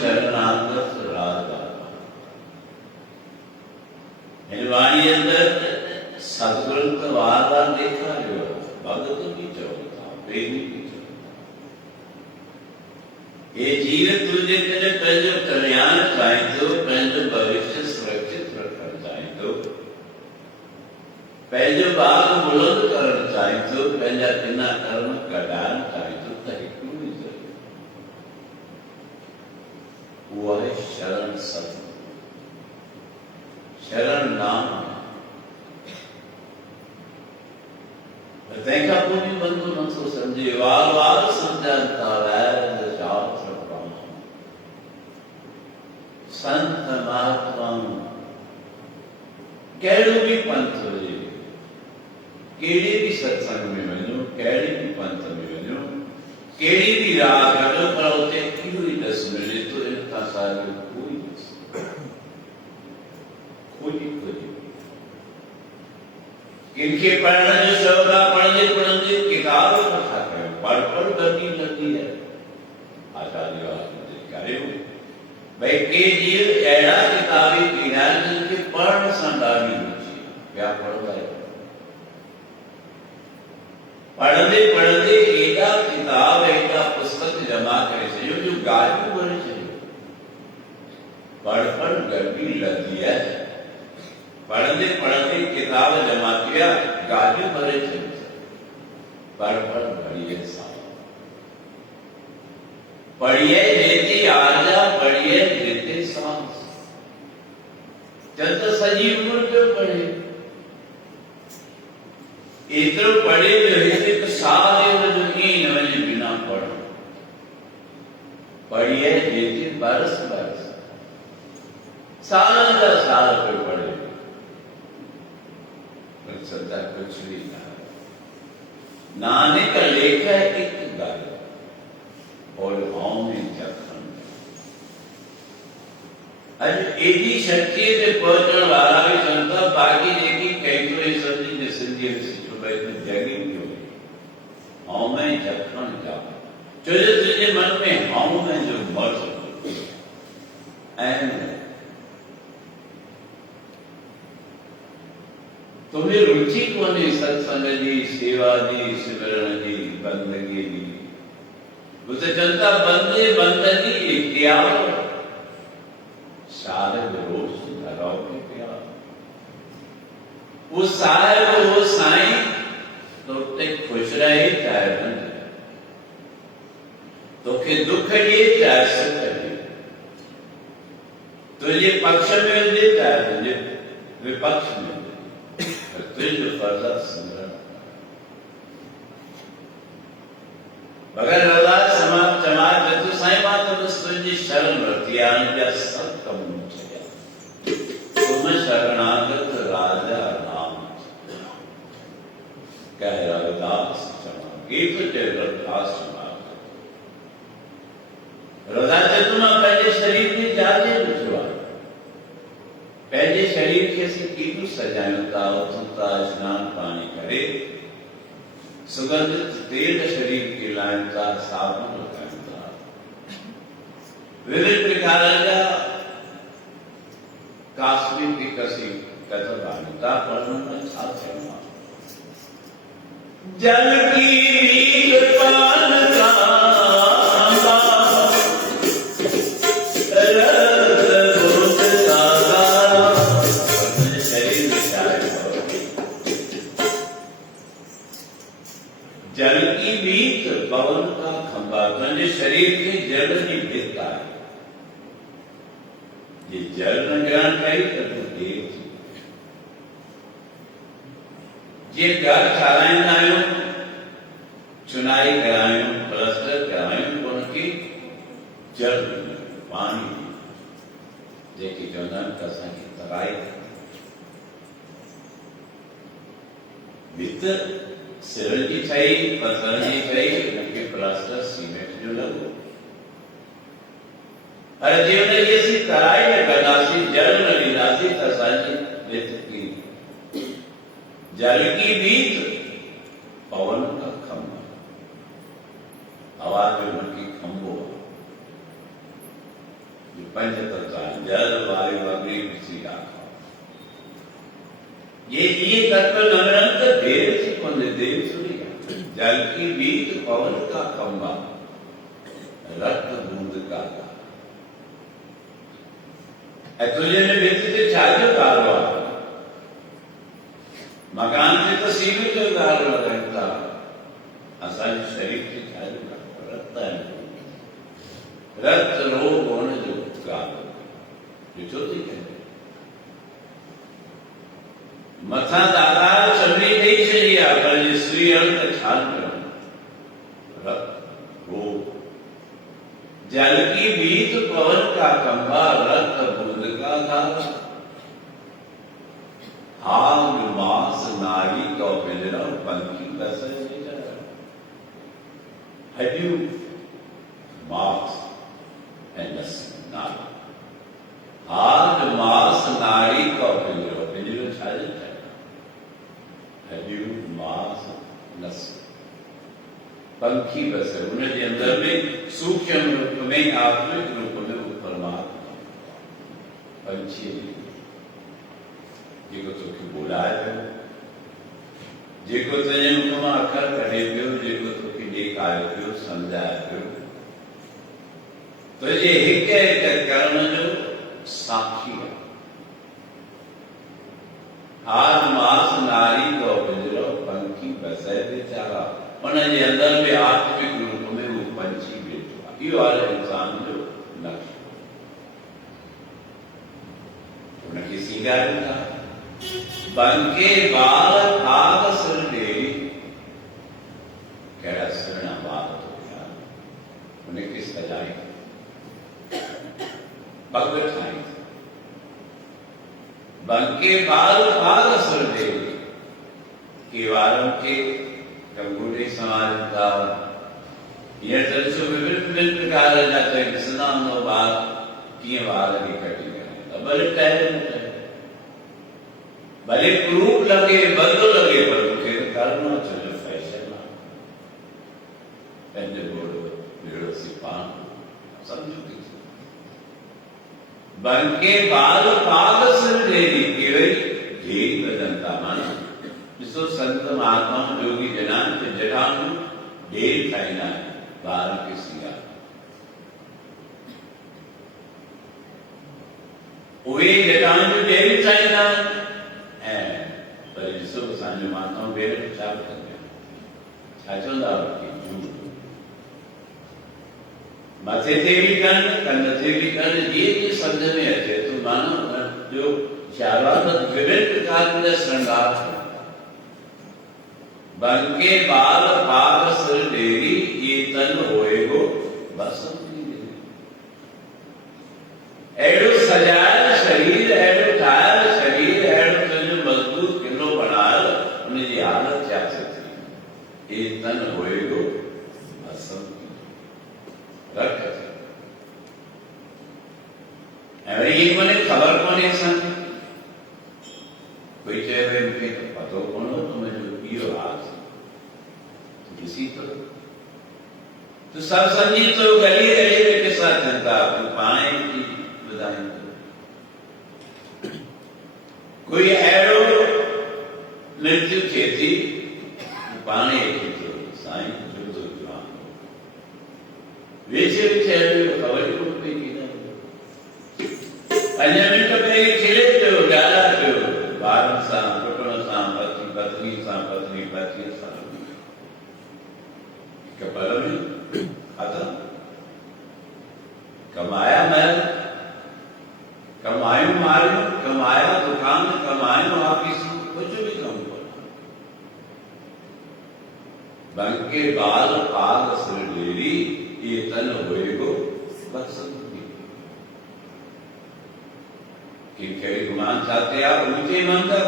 शरणागत राधा हिलवाणी अंदर सतगुरु तो वादा देखा जो भगत की चौथा प्रेमी की चौथा ये जीव तुझे तेरे पंजो कल्याण चाहे तो पंजो भविष्य सुरक्षित रखना चाहे तो पंजो भाग बुलंद करना चाहे तो पंजा तिना कर्म कटान चाहे तो तरीकों में जरूर वो है शरण सत्य शरण नाम तैका पुण्य बंधु न तो समझे वार वार समझाता वैर शास्त्र ब्रह्म संत महात्मा केड़ू भी पंथ हुजे केड़ी भी सत्संग में वञो केड़ी भी पंथ में वञो केड़ी भी राह कढो पर उते इहो ई दस मिले तो इनका सारी कोई इनके पढ़ने जो शब्दा पढ़ने पढ़ने किताबों कथा करें पढ़ गति लगी है आचार्य वाले करे भाई के जीव एड़ा किताबी पीना जिनके पढ़ संदानी होती क्या पढ़ता है पढ़ने पढ़ने एका किताब एका पुस्तक जमा करे से जो गायब बने चाहिए पढ़ गति लगी है पढ़ते पढ़ते किताब जमा किया गाजू भरे थे पढ़ बढ़िए पढ़िए देती आजा पढ़िए देते सांस जब तो सजीव मुड़ क्यों पढ़े इतना पढ़े जो है तो सारे वजन वजन बिना पढ़ो पढ़िए देते बरस बरस साल का साल पे पढ़े सदा कुछ भी ना नानक लेख एक गल और भाव में जखन अज एडी शक्ति से पहुंचने वाला भी संता बाकी देखी कई तो ये समझी ने सिंधी से छुपाई तो जगी क्यों भाव में जखन जा जो तुझे मन में भाव में जो मर एंड तुम्हें रुचि कोनी सत्संग जी सेवा जी सिमरण जी बंदगी जी उसे चलता बंदे बंदगी इख्तियार शारद रोज धराओ के प्यार वो साहेब वो साईं तो ते खुश रहे चाहे बन जाए तो के दुख ये चाहे सुख ये तो ये पक्ष में दे चाहे तुझे विपक्ष में तुझे फर्जा सिमरन मगर रजा समाज समाज में तो साईं बात तो तुझे शरण रखती आने सब कम चला तुम शरणागत राजा नाम कह रविदास क्षमा गीत टेलर दास रजा से तुम पहले शरीर में जाते भिजवा पहले शरीर के से कीटू सजायता उठता स्नान पानी करे सुगंधित तेल शरीर की लायता साबुन लगाता विविध प्रकार का काश्मीर की कसी कथा बांधता पढ़ना छात्र जल की रीत पान का जल की बीत पवन का खंभा शरीर के जल नहीं भिजता है ये जल न ग्रहण करी तो देव ये घर ठाराईंदा चुनाई करायूं प्लास्टर करायूं उनकी जल पानी जेकी चवंदा आहिनि त असांखे तराई भित सिर जी ठही पत्थर जी ठही उनके प्लास्टर सीमेंट जो लॻो अरे जी हुन जी असीं तराई न कंदासीं जल न ॾींदासीं त असांजी भित की जल की भीत पवन का खंभा आवाज में उनकी खंभो पंच तत्व जल वायु अग्नि पृथ्वी आकाश, ये तत्व निरंतर देव से कौन देव सूर्य, जल की बीत पवन का खंभा, रक्त बूंद का तुझे ने व्यक्ति से चार्ज कारवा मकान से तो सीमित कार लगता असल शरीर से चार्ज रक्त है रक्त रोग होने जो कार जो चौथी कहते मथा दादा चलनी नहीं चाहिए पर स्त्री अर्थ छाल रक्त रोग जल की बीत पवन का खंभा रक्त बूंद का धारा आग मांस नाड़ी का पिंजरा पंखी का sir have you marked and नाड़ी आग मांस नाड़ी का पिंजरा छाया है have you marked नस पंखी बस है उन्हें अंदर में सूक्ष्म रूप में आत्मिक रूप में वो परमात्मा पंछी जेको तोखे बोलायो जेको तुझे हुकुम अखर कढे पियो जेको तोखे ॾेखारियो पियो सम्झाए पियो तुझे हिक हिक करण जो साक्षी आहे आग मास नारी को पिंजरो पंखी बसे बेचारा उनजे अंदर में आत्मिक रूप में वो पंछी वेठो आहे इहो आहे इंसान जो नक्श उनखे सीगारियो था बंके बाल आग सिर डेरी कहिड़ा सुहिणा बाल तो गया उनखे सजाई पग ठाही बंके बाल आग सिर डेरी केवारनि खे कंगूरे समाज का ये तरह विभिन्न प्रकार जा तो ॾिसंदा हूंदो ॿार कीअं वार खे कटी करे भले टहल भले क्रूप लगे बदो लगे पर मूंखे करणो छो जो फैशन आहे पंहिंजो घोड़ो बेड़ो सिपान सम्झो थी बनके बाल पाग सिर डेरी केवई ढेरी बदनता माना ॾिसो संत महात्मा योगी जनान के जटाऊं ढेर ठाहींदा आहिनि ॿार खे सिया उहे जटाउनि जो ढेर ठाहींदा आहिनि ऐं पर ॾिसो असांजो महात्मा भेण छा कंदा आहिनि छा चवंदा मथे ते बि कनि कन ते बि कनि जीअं जीअं सम्झ में अचे थो मानो जो शायद विभिन्न प्रकार जा श्रृंगार बनके बाल पाग सिर डेरी ये तन होएगो बसंती एड़ो सजायल शरीर एड़ो ठायल शरीर एड़ो तुझे मजबूत किलो बनायल उनकी हालत क्या थी ये तन होएगो बसंती रख अरे ये मने खबर कोने सन कोई चेहरे मुझे पतो कोन हो तो मैं जो पियो आज किसी तो सब संजी तो गली गली में के साथ जनता तो पाए की बधाई कोई एड़ो मृत्यु खेती पाने की तो साईं जो तो जवान वेचे वेचे खबर को पे की ना अन्य मिनट में खेले जो डाला जो बारह साल टुकड़ सां पत्नी सां पत्नी पति सां कपल में खत्म कमाया महल कमायो मारियो कमाया दुकान कमायो ऑफिस कुछ भी कम करो बंके बाल पाग सिर डेरी ये तन होएगो बसंती कि गुमान चाहते आप ऊंचे मंदिर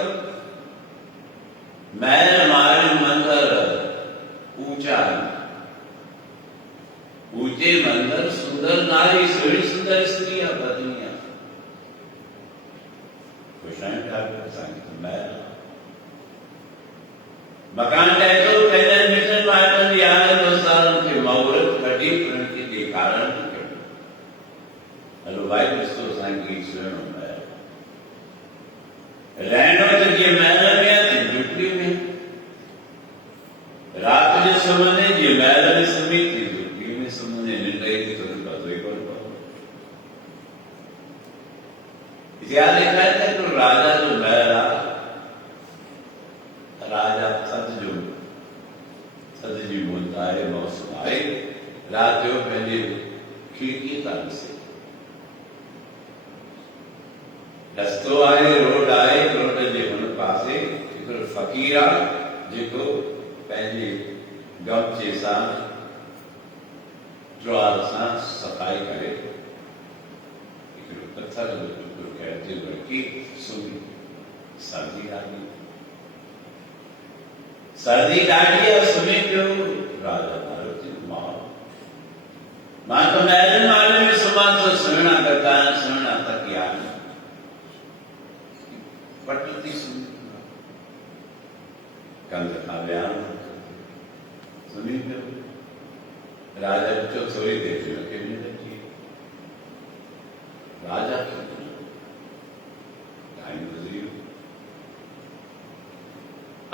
महल मारे मंदिर ऊंचा ऊंचे मंदिर सुंदर नारी बड़ी सुंदर स्त्रियां पत्नियां मकान टैक्सो पहले मिशन मार्टन यार दोस्तान के मुहूर्त कटी प्रण की दिखारण हलो बोलो भाई दोस्तों संगीत सुनो मैं रहनो तो ये महल में थी झुपड़ी में रात जो सुमने ये महल में सुमी थी झुपड़ी में सुमने मिल रही थी तो उनका तो एक और इतिहास लिखा है तो राजा जो महल राजा सद जी बोलता है मौसम आए रात जो पहले खिड़की तक से रस्तो आए रोड जे हुन पासे हिकिड़ो फ़क़ीर आहे जेको पंहिंजे गमछे सां ज्वार सां सफ़ाई करे हिकिड़ो पथर जो टुकड़ो खणी रखी सुम्ही सर्दी ॾाढी आहे सुम्ही पियो राजा मारो थी मां तो महल में सुम्हां थो सुहिणा गदा सुहिणा तकिया पटती सुनी कंध खां वियाण सुनी पियो राजा चो थोड़ी देर जो के निंड अची राजा टाइम गुज़री वियो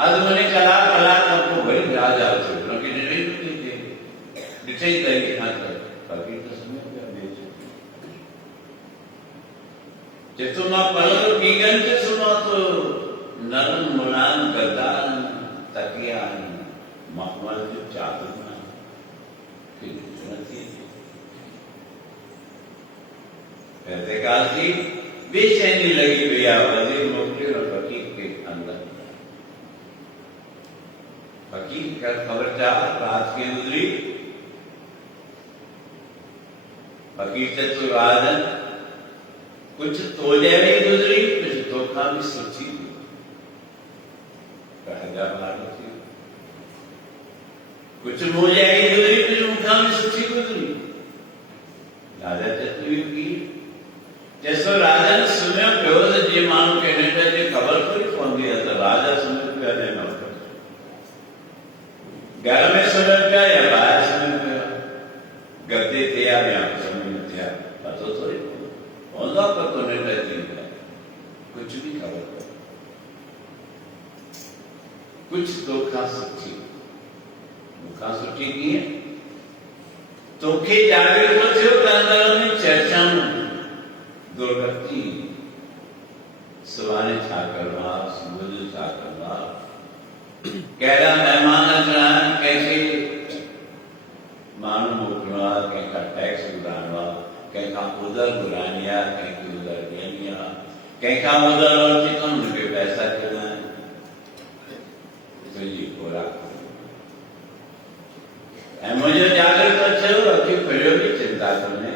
अधु मुने कलाक खां पोइ वरी राजा थियो हुनखे निंड ई नथी अचे ॾिठई त खां त फ़क़ीर त सुम्हियो पियो जेतो मां पलक पीगन के सुनो तो नरम मुलायम गद्दार तकिया मखमल जो चादर ना कि नथी कहते काजी बेचैनी लगी भैया वजीर मोकले और फकीर के अंदर फकीर का खबर जा रात के गुजरी फकीर से तो राजन कुछ तोले भी गुजरी कुछ धोखा भी सोची कुछ मूल्य भी गुजरी कुछ मुखा भी सोची गुजरी राजा चतुर्वी की जैसो राजा ने सुनियो पियो तो जे माण्हू खे निंड जी ख़बर थोड़ी पवंदी आहे त राजा सुम्हियो पियो आहे न घर में सुम्हियो पियो या ॿाहिरि सुम्हियो पियो गद्दे ते या सुम्हियो थिया पतो थोड़ी पवंदो आहे पतो निंड अची कुछ भी खबर कुछ धोखा सुठी मुखा सुठी कीअं तोखे जाॻियो न थियो त अंदर में चर्चाऊं दुर्गति सुभाणे छा करिणो आहे सुबुह जो छा करिणो आहे कहिड़ा महिमान अचणा आहिनि कंहिंखे माण्हू मोकिलिणो आहे कंहिंखां टैक्स घुराइणो आहे कंहिंखां उधर घुराइणी आहे कंहिंखे उधर ॾियणी आहे कंहिंखां उधर वठी त हुनखे पैसा ॾियणा आहिनि तुंहिंजी खोराक ऐं मुंहिंजो जागृत थियो अखियूं खोलियो बि चिंता कोन्हे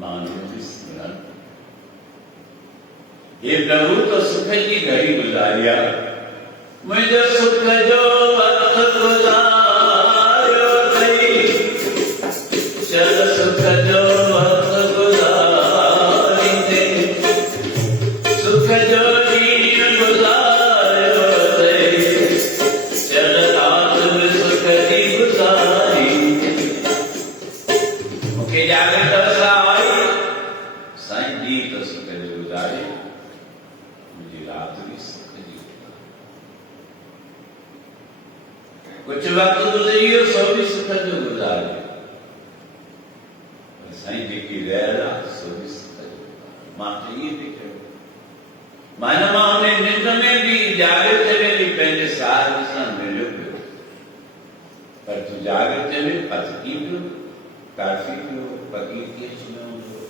मां हुनजी स्मरण हे प्रभु तो सुख जी घड़ी गुज़ारी आहे मुंहिंजो सुख जो वक़्तु गुज़ारियो अथई चल सुख जो वक़्तु गुज़ारींदे सुख जो ॾींहुं गुज़ारियो अथई चल राति बि सुख जी गुज़ारींदे मूंखे जागृत अवस्था आई साईं जी त सुख जो गुज़ारे मुंहिंजी राति बि सुख जी कुछ वक्त गुज़री वियो सो भी सुख जो गुज़ारे साईं जेकी रहियल आहे सो भी सुख जो मां त इहे बि कयो माना मां उन निंड में बि जागृत में बि पंहिंजे साहिब सां मिलियो पियो पर तूं जागृत में फतकी पियो काफ़ी पियो फ़क़ीर कीअं सुम्हियो हूंदो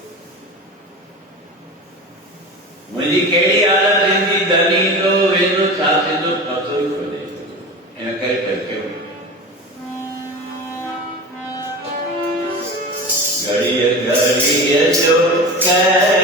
मुंहिंजी कहिड़ी हालत ईंदी दर ईंदो वेंदो छा थींदो पतो ई कोन्हे इन करे कयो घड़ीअ घड़ीअ जो ख़ैर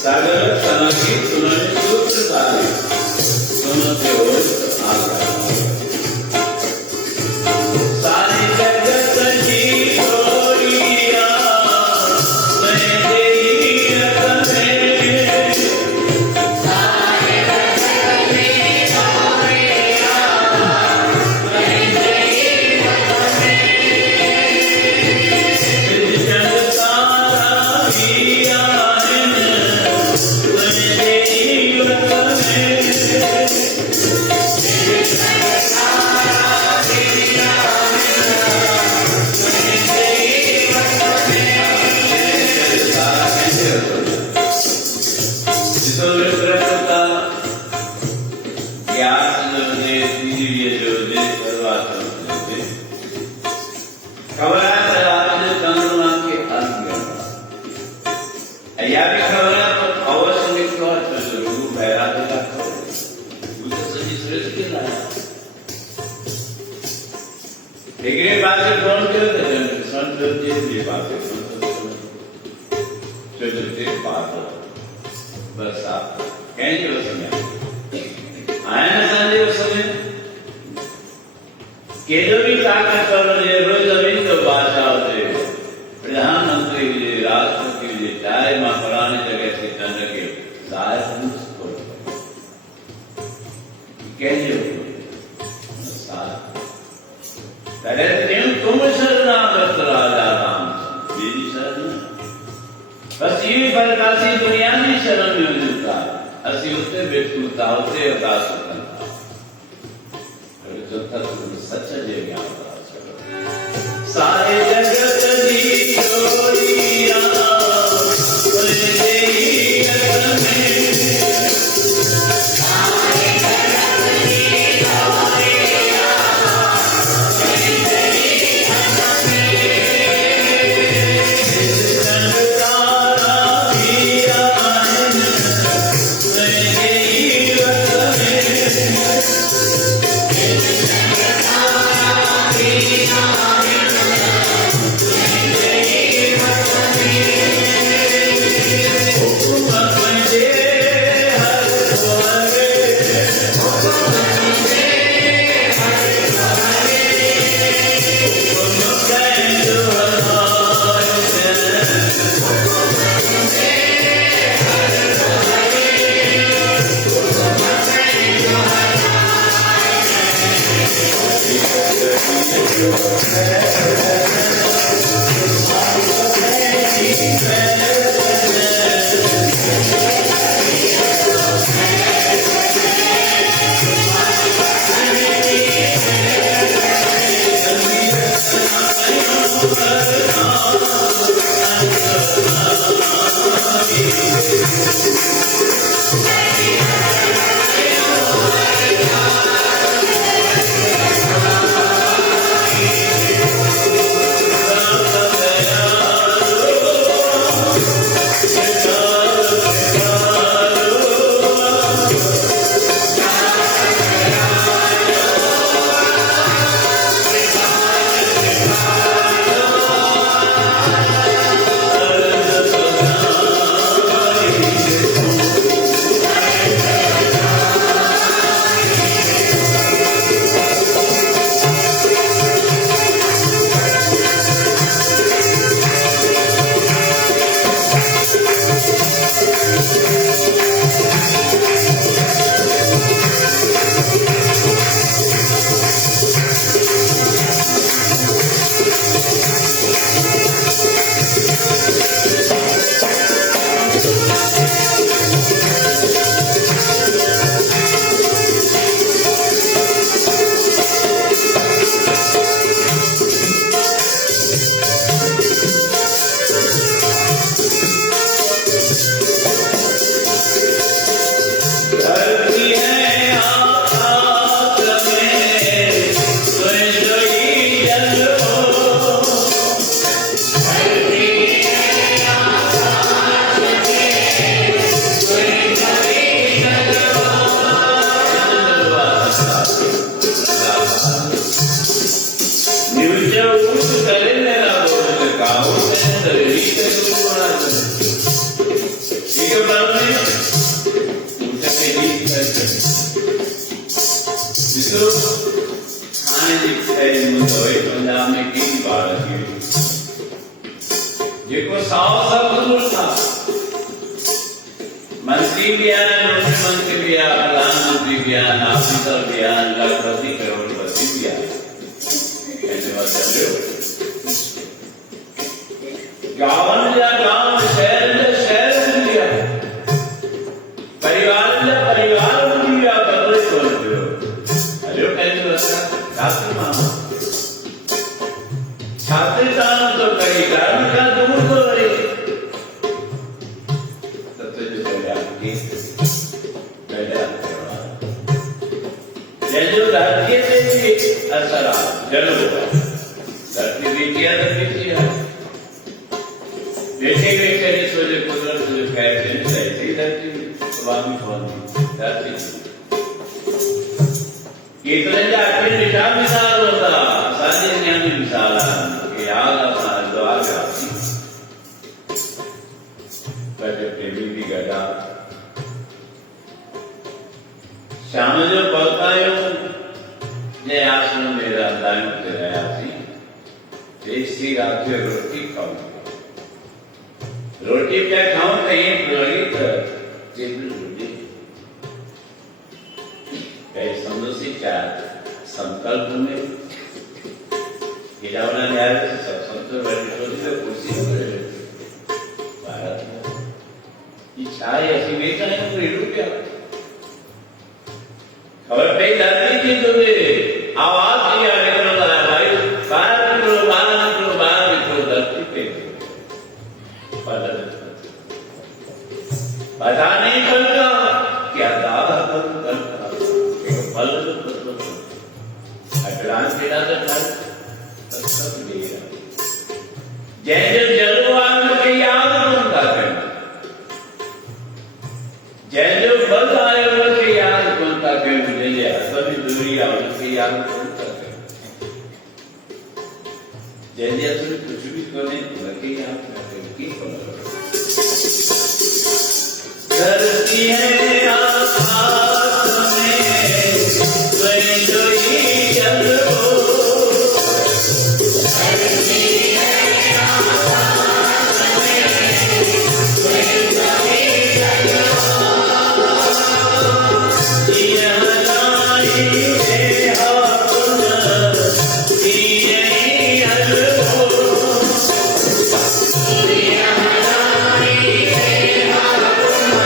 सागर सनाकी सुनने सूत्र सारे सुनते हो आज्ञा सारे जगत की ओरिया मैं तेरी रत में सारे जगत की ओरिया मैं तेरी रत में जग सारा हिया बस आप कहेंगे उस समय आए ना संजय उस समय केजरी ताकत कर रहे रोज जमीन तो बादशाह होते प्रधानमंत्री के राष्ट्रपति के चाहे मां पुराने जगह से चंद्र के सारे मुझको कहेंगे तरह तुम शरणाम राजा राम मेरी शरण बस ये प्रकाशी दुनिया में शरण में मिलता असि उससे बेटूता होते अरदास करता अरे जो तत्व सच है ज्ञान सारे जगत की ओरिया मैं तेरी रत में सारे जगत की ओरिया मैं तेरी रत में सफल था। मंत्री बयान, मुख्यमंत्री बयान, प्रधानमंत्री बयान, ऑफिसर बयान, लखपति करोड़पति बयान, ऐसे बात कर रहे हो। गाँव या गाँव, शहर या शहर दिया, परिवार या परिवार दिया, बदले बोल रहे हो। अरे कैसे बता छात्र मानो, छात्र काम तो कई कारण का दूर तो रहे, तब तो जो जो राज्य से भी असर जल होगा, धरती बेटिया तो बेटिया, बेटे बेटे सोचे कुदरत जो कहते हैं ऐसी धरती स्वामी स्वामी धरती इतने जाके निशान मिसाल होता, सारे ज्ञानी मिसाल कि याद अपना द्वार जाती, वैसे प्रेमी भी गया श्याम जो बतायो ने आश्रम में राधाएं से रहा थी, देसी रात में रोटी खाऊं, रोटी क्या खाऊं कहीं प्रलित रोटी कई समझी क्या संकल्प में गिरावना न्याय से संतोष बैठे तो कुर्सी पर भारत में इच्छा ऐसी बेचा है पूरी रुपया खबर पे धरती की तुम्हें आवाज किया निकल रहा है भाई बाहर निकलो धरती पे पता नहीं चलता क्या दावा करता फल अग्रांत तेरा तो सब देगा जैसे जलवान के याद बनता करना जैसे बल आए उनके याद बनता करना जैसे सभी दुनिया उनके याद बनता करना जैसे असली कुछ भी करने उनके याद करने की धरती है आकाश में स्वयं जो ही जल हो धरती है आकाश में स्वयं जो ही जल हो यह नारी है हाकुन यही जल हो यह नारी है हाकुन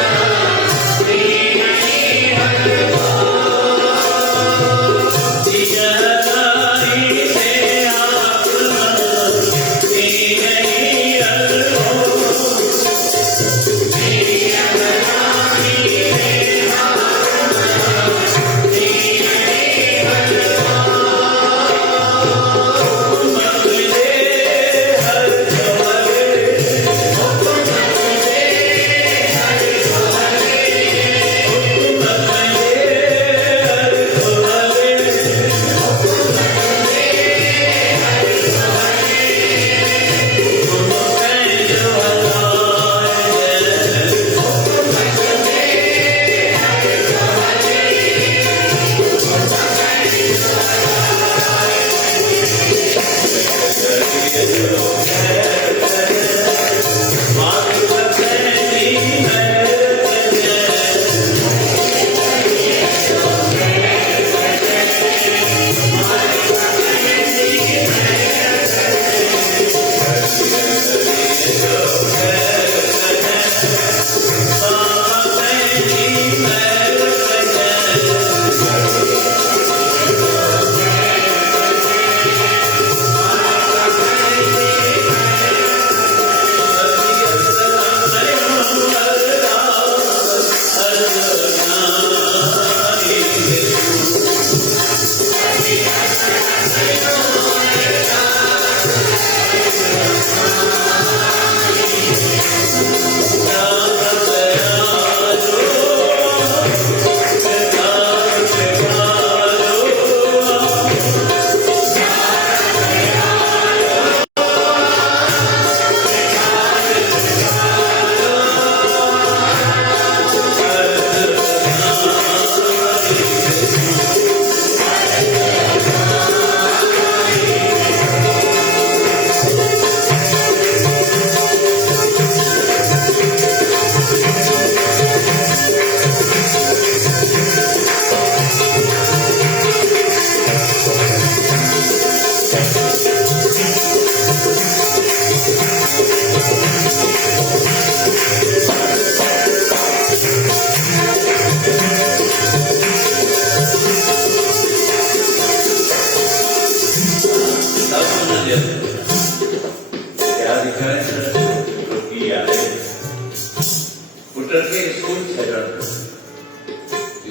स्कूटर से स्कूल छड़न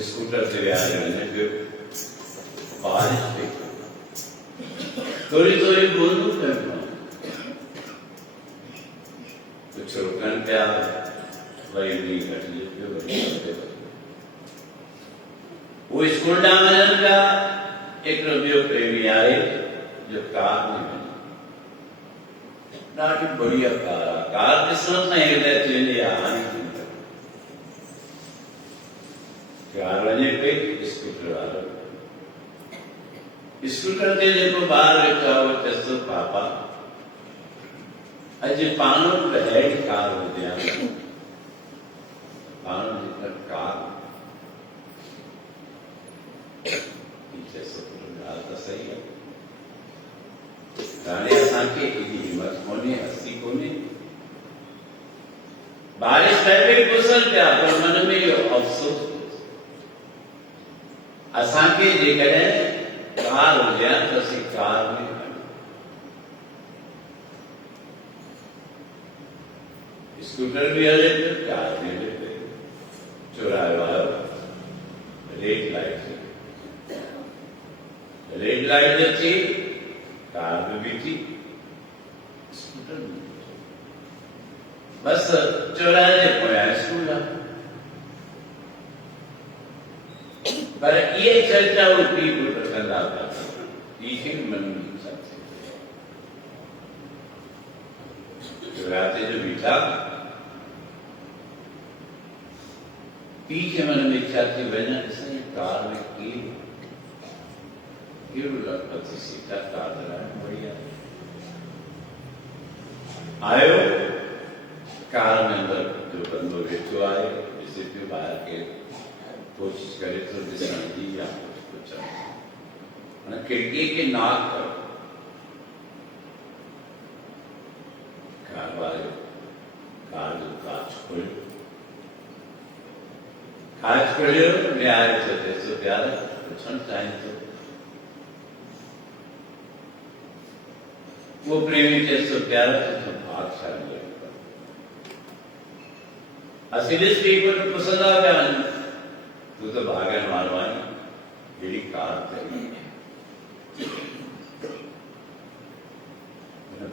स्कूटर से आ जाने फिर बारिश पे थोड़ी थोड़ी बूंदों करना कुछ रुकन क्या वही नहीं कर लिए वो स्कूल डामन का एक रबियो प्रेमी आए जो कार में बनी नाटी बढ़िया कार किस्मत नहीं रहती इंडिया कार वाले पे स्कूटर वाला स्कूटर के जब बाहर रखा हुआ जैसे पापा अजय पानों का हेड कार हो गया पानों जितना कार पीछे से तो सही है गाने आसान के हिम्मत होने हस्ती होने बारिश पहले कुशल क्या पर मन में यो अफसोस आसान के जेकर कार हो गया तो सी कार में स्कूटर भी आ जाते कार में लेते चौराहे वाला रेड लाइट जब थी कार में भी थी स्कूटर में बस चौराहे पड़ा स्कूल पर ये चर्चा उठी पसंद आता पीछे मन सकते चौराहे जो बिठा पीछे मन में इच्छा थी बहना ऐसे कार में की पति सीता कार बढ़िया आयो कार में अंदर जो बंदो बेचो आए जिसे क्यों बाहर के कोशिश करे तो दिशा दी या कुछ खिड़की के नाक पर कार वाले कार जो कांच खोलियो मैं आए थे तो प्यार पूछना चाहिए तो वो प्रेमी जैसे प्यार से भागशाली असली स्त्री को तो पसंद आ गया तू तो भागन मारवानी यही कार तेरी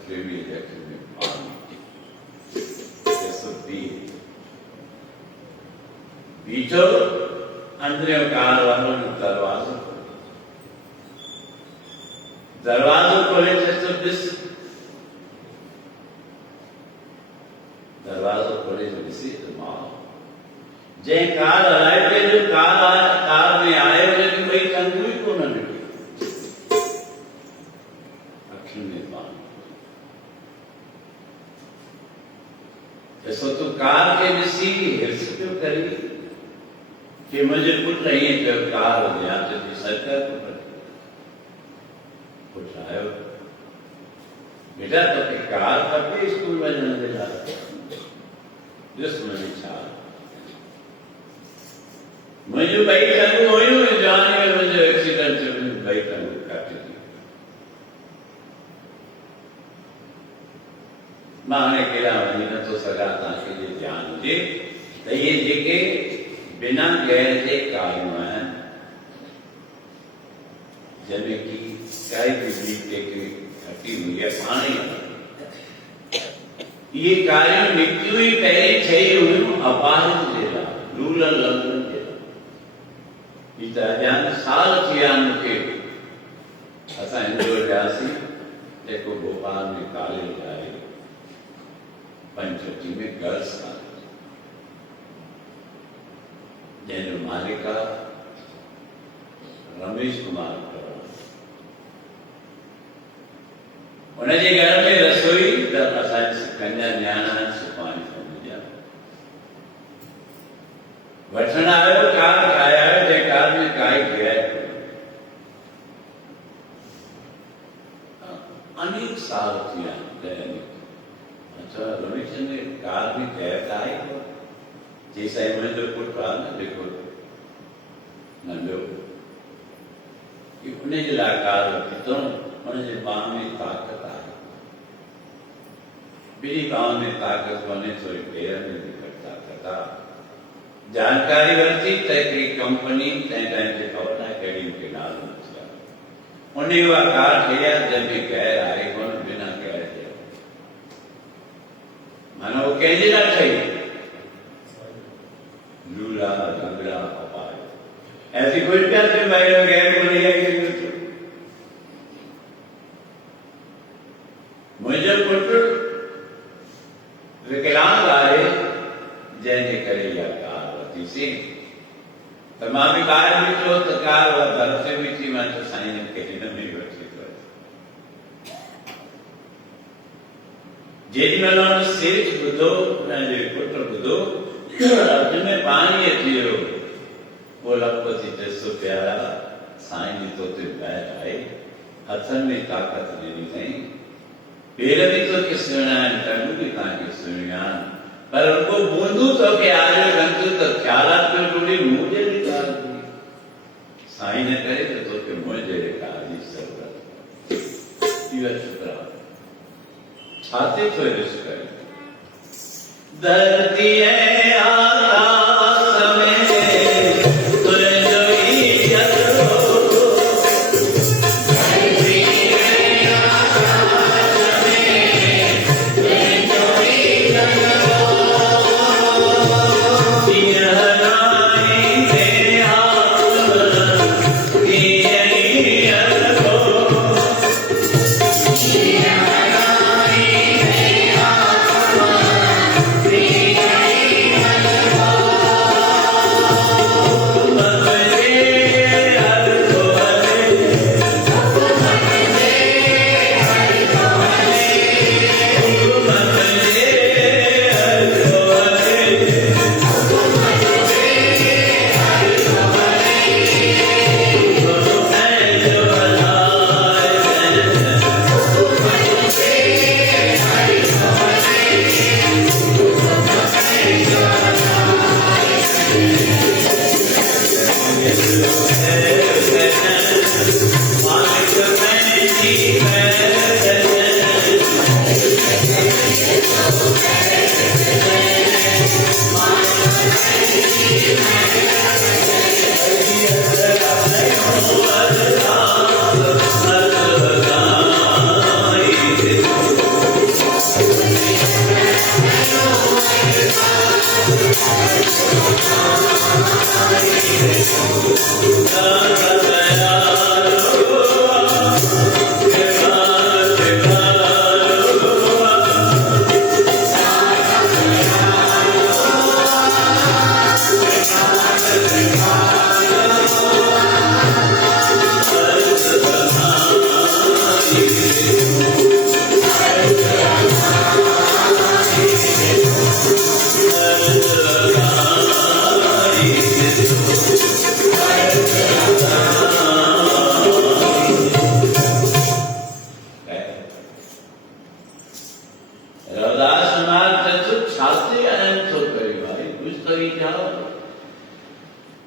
प्रेमी बीचो अंदर कार वालों ने दरवाजों खोले तो दरवाजों खोले तो माँ जय कार हलाए थे जो कार में आए लेकिन वही कंगुई को न निकली अखिल में मान जैसे तो कार के विषय हिर्स क्यों करी कि मुझे पुट रही है कि कार हो गया तो सरकार को पुछायो बेटा तो कार करके स्कूल में जाने दे जा जिसमें इच्छा मुझे भाई चालू हो जाने में मुझे एक्सीडेंट से मुझे भाई चालू काटी थी मां ने कहा मुझे तो सगा था कि ये ध्यान दे तो ये देखे बिना गैर के कार्य में जैसे कि चाय की घटी हुई है पानी ये कार्य मृत्यु ही पहले छह अपाहित लेला रूल लंदन ध्यान साल थिया मूंखे असां इंदौर वियासीं जेको भोपाल में कॉलेज आहे पंचवटी में गर्ल्स कॉलेज जंहिंजो मालिक आहे रमेश कुमार उनजे घर में रसोई त असांजी कन्या न्याणा सुभाणे सम्झा वठण आयो कार ठाहिया जंहिं कार में काई गिराए अनेक साल थिया अच्छा रमेश ने कार में गैर आई जैसा मुंहिंजो पुटु आहे न जेको नंढो उनजे लाइ कार वठी अथऊं उनजे बाह में ताक़त आहे ॿिनी बाह में ताक़त कोन्हे थोरी पेर में बि घटि ताक़त आहे जानकारी वरती त हिकिड़ी कंपनी तंहिं टाइम ते ख़बर आहे कहिड़ी मूंखे नालो नथी आहे उन उहा कार ठहिया जंहिंमें गैर आहे कोन बिना गैर जे माना उहो कंहिंजे लाइ ठही लूला लंगड़ा अपार ऐसी कोई प्यार से मैं गैर बनी आई मुंहिंजो पुटु विकलांग आहे जंहिंजे करे इहा कार वरितीसीं त मां बि कार ॾिठो त कार उहा दर ते बीठी मां चयो साईं खे हिन में वठी जेॾीमहिल हुन सेठ ॿुधो हुनजे पुटु ॿुधो अध में पाणी अची वियो पोइ लपो थी चएसि प्यारा साईं जी तो ते महर आहे हथनि में ताक़त ॾिनी अथई पेर भी तो के सुनान टंगू भी कहाँ के सुनान पर उनको बूंदू तो के आगे गंतु तो ख्यालात पे टूटी मुझे निकाल दी साईं ने कहे तो के मुझे निकाल दी सर्वत ये शुक्र छाते तो रिस्क करे धरती है आकाश में तुझे जो इज्जत हो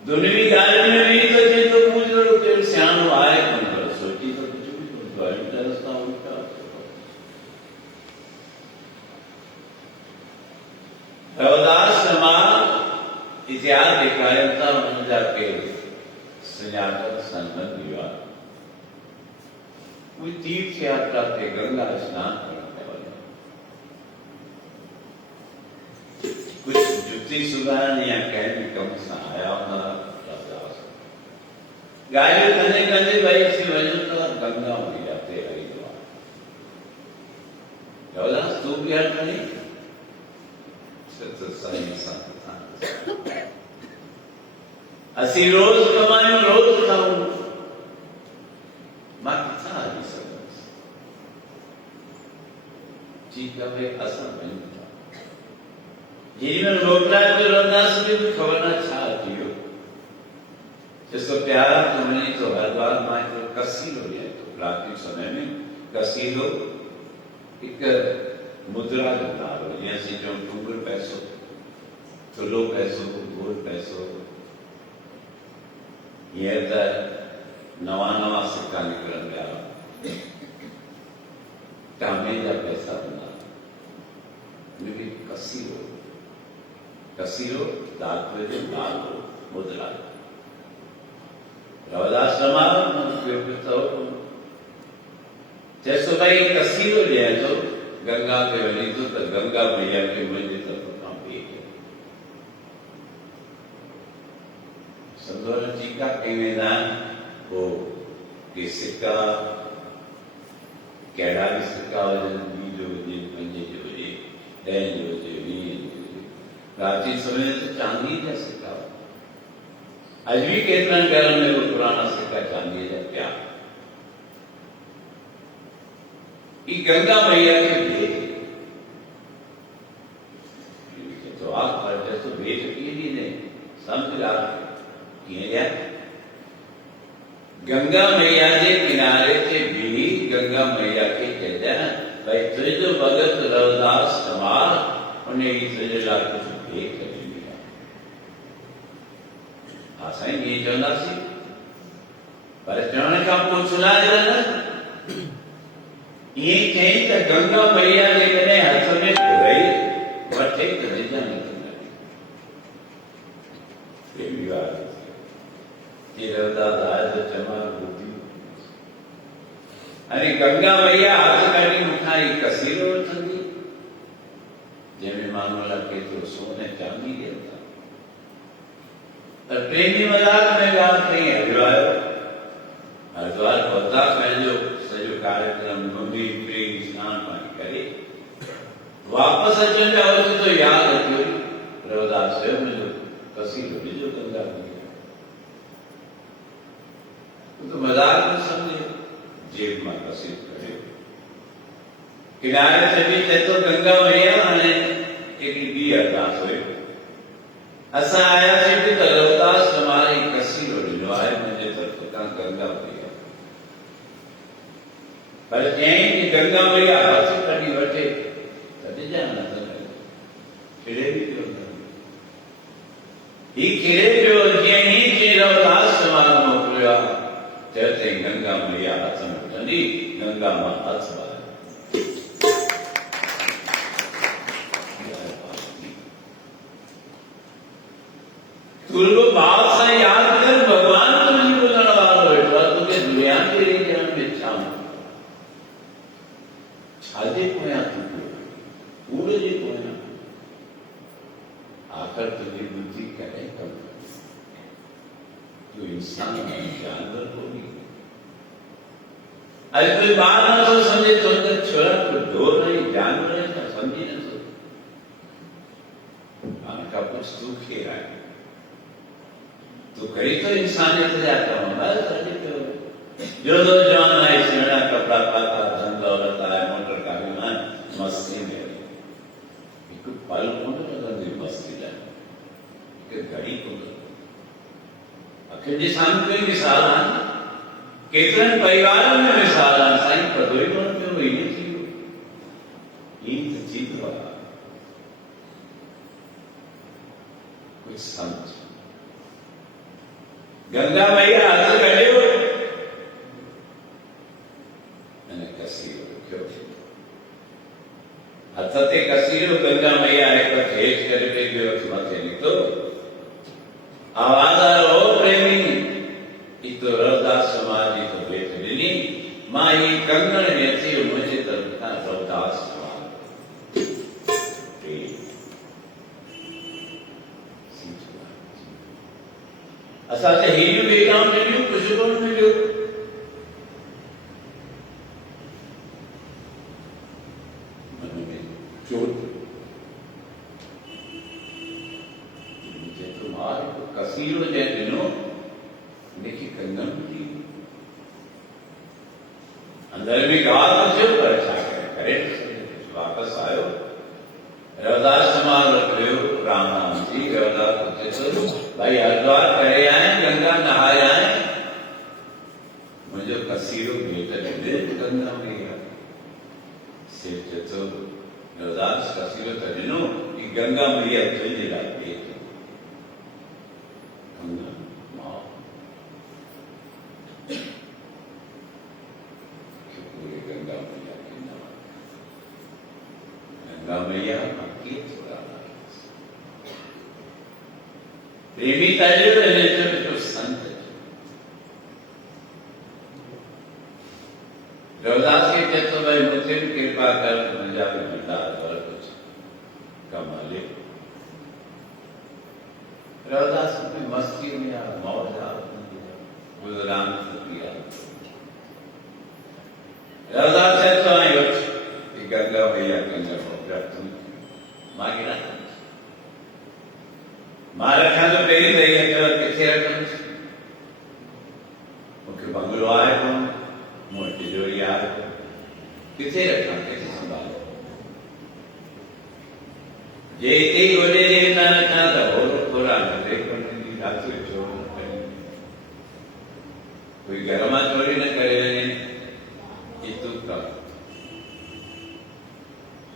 दुनिया गाड़ी में भी तो जी तो पूछ लो कि सियानो आए कौन कर सोची तो कुछ भी तो गाड़ी का रास्ता उनका रविदास समाज इतिहास दिखाता उन जाके संजाकर संबंध विवाह कोई तीर्थ यात्रा के गंगा स्नान करने वाले कुछ जुती सुधारने या कहने कम सा आया होना गाय कने कने भाई से वजन तो गंगा में जाते हरिद्वार रविदास तू भी हट नहीं सत्य साईं संत असी रोज कमायो रोज खाऊं मां किथा हली सघंदुसि जी कवे असां वञूं था जेॾीमहिल मोकिलाए पियो रविदास में बि ख़बर न छा अची वियो जिसको प्यारा तो मैंने तो हर बार मां को कसीलो लिया तो रात के समय में कसीलो एक मुद्रा जो नालो जैसे जो टुंगर पैसो थुलो पैसो गोल पैसो ये नवा नवा सिक्का निकल गया टामे जा पैसा बना लेकिन कसीलो कसीरो दात्वे जो नालो मुद्रा रवदास समाज में उपयोग तो जैसे भाई कसीरो लिया तो गंगा के वली तो गंगा मैया के मंदिर तक काम भी है संतोष जी का निवेदन वो कि सिक्का कैडा भी सिक्का वजन जो मंजे जो दैन जो प्राचीन समय में तो चांदी का सिक्का आज भी केतन गरम में वो पुराना सिक्का चांदी का क्या ये गंगा मैया के भेद तो आप पर तो भेद की नहीं दे समझ किए गंगा मैया के किनारे से भी गंगा मैया के कहते हैं भाई तुझे जो भगत रविदास समाज उन्हें तुझे लाख भेद कर दिया आसाई ये चलना सी पर चरण का पूछना है ना ये कहीं तो गंगा मैया ने कने हाथ में धोई वटे करे जाने ये विवाद ये रविदास आए तो चमा बुद्धि अरे गंगा मैया हाथ काढ़ी मुठाई कसीरो थी जेमे मानवला के तो सोने चांदी देता पर प्रेमी मजाक में बात नहीं है हरिद्वार पौधा में जो सजो कार्यक्रम मंदिर प्रेम स्नान पानी करे वापस अचन में आवश्य तो याद रखियो रविदास स्वयं जो कसीरो जो गंगा मैया तो मजाक में समझे जेब में कसीर करे किनारे से भी तो गंगा मैया ने एक भी अरदास हुई असा आया से भी तो रविदास हमारी कसीर और जो आए मुझे तरफ का गंगा मैया पर कहीं कि गंगा मैया हाथ कड़ी बैठे तभी जाना था खिड़े भी क्यों ये खिड़े जो नहीं कि रविदास समाज मोकलिया कहते गंगा मैया हाथ में ठंडी गंगा मां हाथ बार तुलको बात से याद कर भगवान तुझी को लड़वा बैठा तुझे दुनिया के लिए ज्ञान में छाम छाजे कोया तुझे पूरे जी कोया आकर तुझे बुद्धि करे कब तो इंसान जानवर को भी अरे कोई बात ना तो समझे तो अंदर छोड़ा तो डोर नहीं जानवर है समझी ना तो उनका कुछ दुख है रहा है तो कहीं तो इंसानियत जाता हूँ जो दो जवान है सिमड़ा कपड़ा खाता धन दौलत आए मोटर का विमान मस्ती में एक पल को मस्ती जाए घड़ी को आखिर जी सामने कोई मिसाल आना केतन परिवार में मिसाल आना साईं पदोई मन में वही थी ईद जीत वाला कुछ समझ गंगा मैया हाथ खड़े हो मैंने कसीरो क्यों हथते कसीरो गंगा मैया एक भेज कर पे जो मथे नहीं तो आवाज आ रहा प्रेमी इतो रविदास समाज की तो भेज दिली मां ये कंगन में थी मुझे तरफ था रविदास असांजे हीअ बेगाम मिलियूं कुझु कोन मिलियो मन में चोट मुझे तुम्हारे को कसीरो जे ॾिनो उनखे कंगन ॾी अंदर में ॻाल्हि न थियो पर छा करे वापसि आयो रविदास समाज रखियो राम राम जी रविदास भाई हरिद्वार करे आए गंगा नहाए आए मुझे कसीरो भेट गंगा मैया सिर तो रविदास कसीरो तो ॾिनो कि गंगा मैया तुझे लाइ भेट गंगा मां पूरे गंगा मैया के नाम गंगा मैया की थोड़ा प्रेमी ताजे रहने जो संत रविदास के कहते भाई मुझे भी कृपा कर पंजाबी भंडार पर कुछ कमा ले। रविदास अपनी मस्ती में या मौज गुजरान किया। रविदास है तो आई गंगा भैया गंगा तुम मांगे ना मारा खा तो पेरी रही है किसे रकम मुख्य बंगलो आए को मोटी जोड़ी आए किसे रखा कैसे संभालो जे ते गोले जे ना रखा था और थोड़ा नजर करने की रात से चोर करे कोई गरमा चोरी न करे ये तो का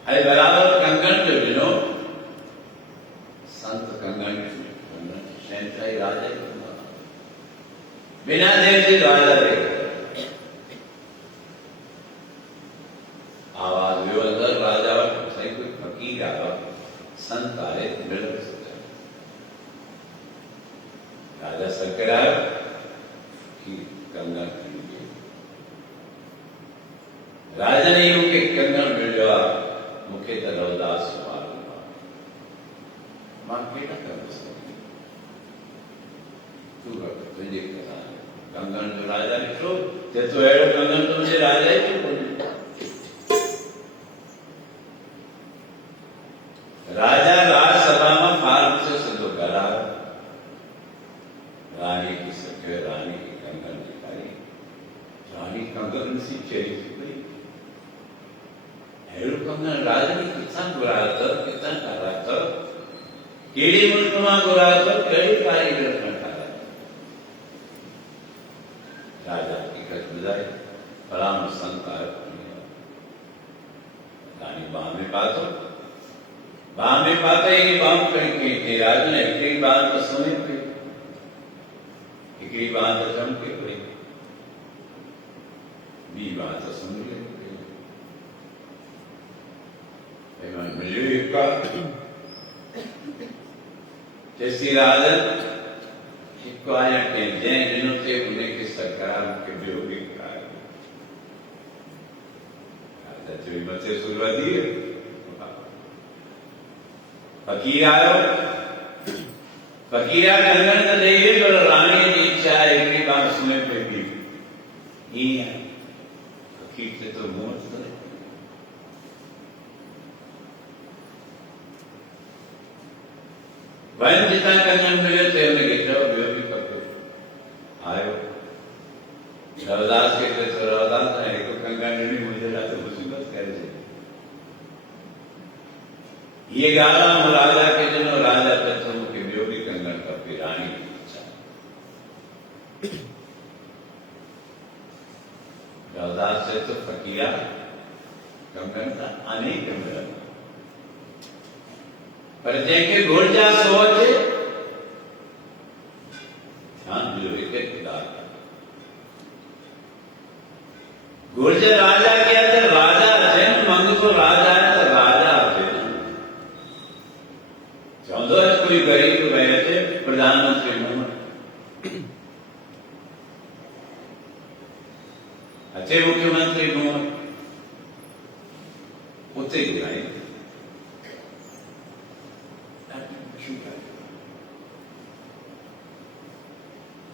अरे बराबर कंगन जो दिनो संत कंगन शहनशाही राजा बिना देर से राजा देगा आवाज अंदर राजा सही कोई फकीर आया संत आए मिल राजा सरकार आया कि गंगा राजा ने यूं के कंगन मिल जावा मुखे रविदास मां केटा कर तू तुझे कंगन जो राजा ने छो ते तो एड़ो कंगन तो मुझे राजा ही क्यों बोले राजा राजसभा में फार्म से सदो करा रानी की सके रानी की कंगन दिखाई रानी कंगन सी चली गई हेरो कंगन राजा ने कितना बुरा था कितना करा था केड़ी मुल्क में बुरा था कई कारीगर ने करा राजा की कच बुझाई पराम संकार रानी बाम में पाते ही बाम करके राजा ने एक बात तो सुने पे एक बात तो चमके पड़ी बी बात तो सुन ले मिले का जैसी राजन को आया के जैन दिनों से उन्हें की सरकार के विरोधी कार्य राजा जो बच्चे शुरुआती है फकीर आयो फकीरा कंगन तो देइए तो रानी की इच्छा है कि बात सुने पे भी नहीं है फकीर से तो मोह वन जितना कंगन मिले थे उन्हें गिटा विरोधी करते आयो रविदास के तो रविदास ने एक कंगन नहीं मुझे जाते मुसीबत कैसे ये गाना राजा के दिनों राजा तत्वों के विरोधी कंगन का फिर रानी की इच्छा रविदास से तो फकीरा कंगन का अनेक मिलन पर देखे गुर्जा सोच ध्यान दिलो एक खुदा गुर्जर राजा के अंदर राजा जैन मंग तो राजा है तो राजा चाहते है कोई गरीब गए थे प्रधानमंत्री मुंह अच्छे मुख्यमंत्री मुंह उसे गिराई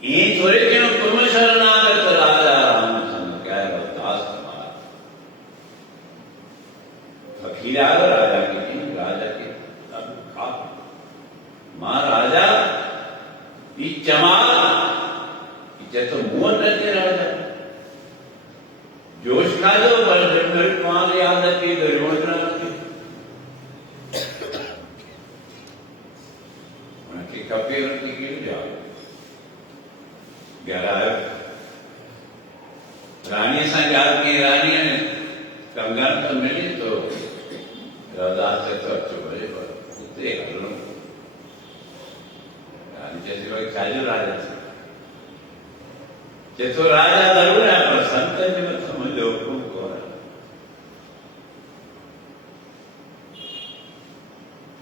ये थोड़े क्यों तुम शरणागत राजा रामचंद्र क्या है दास तुम्हारा फकीरा राजा के अब खा मां राजा ये चमार इसे तो मुंह रहते राजा जोश खा दो बड़े वहां याद रखी तो योजना उनकी कपी उनकी गिर जाओ रानी संजात की रानी ने कंगन तो मिली तो रविदास से तो अच्छे बड़े उतरे रानी जैसे कोई चालू राजा थे तो राजा जरूर है पर संत जी मत समझ लो को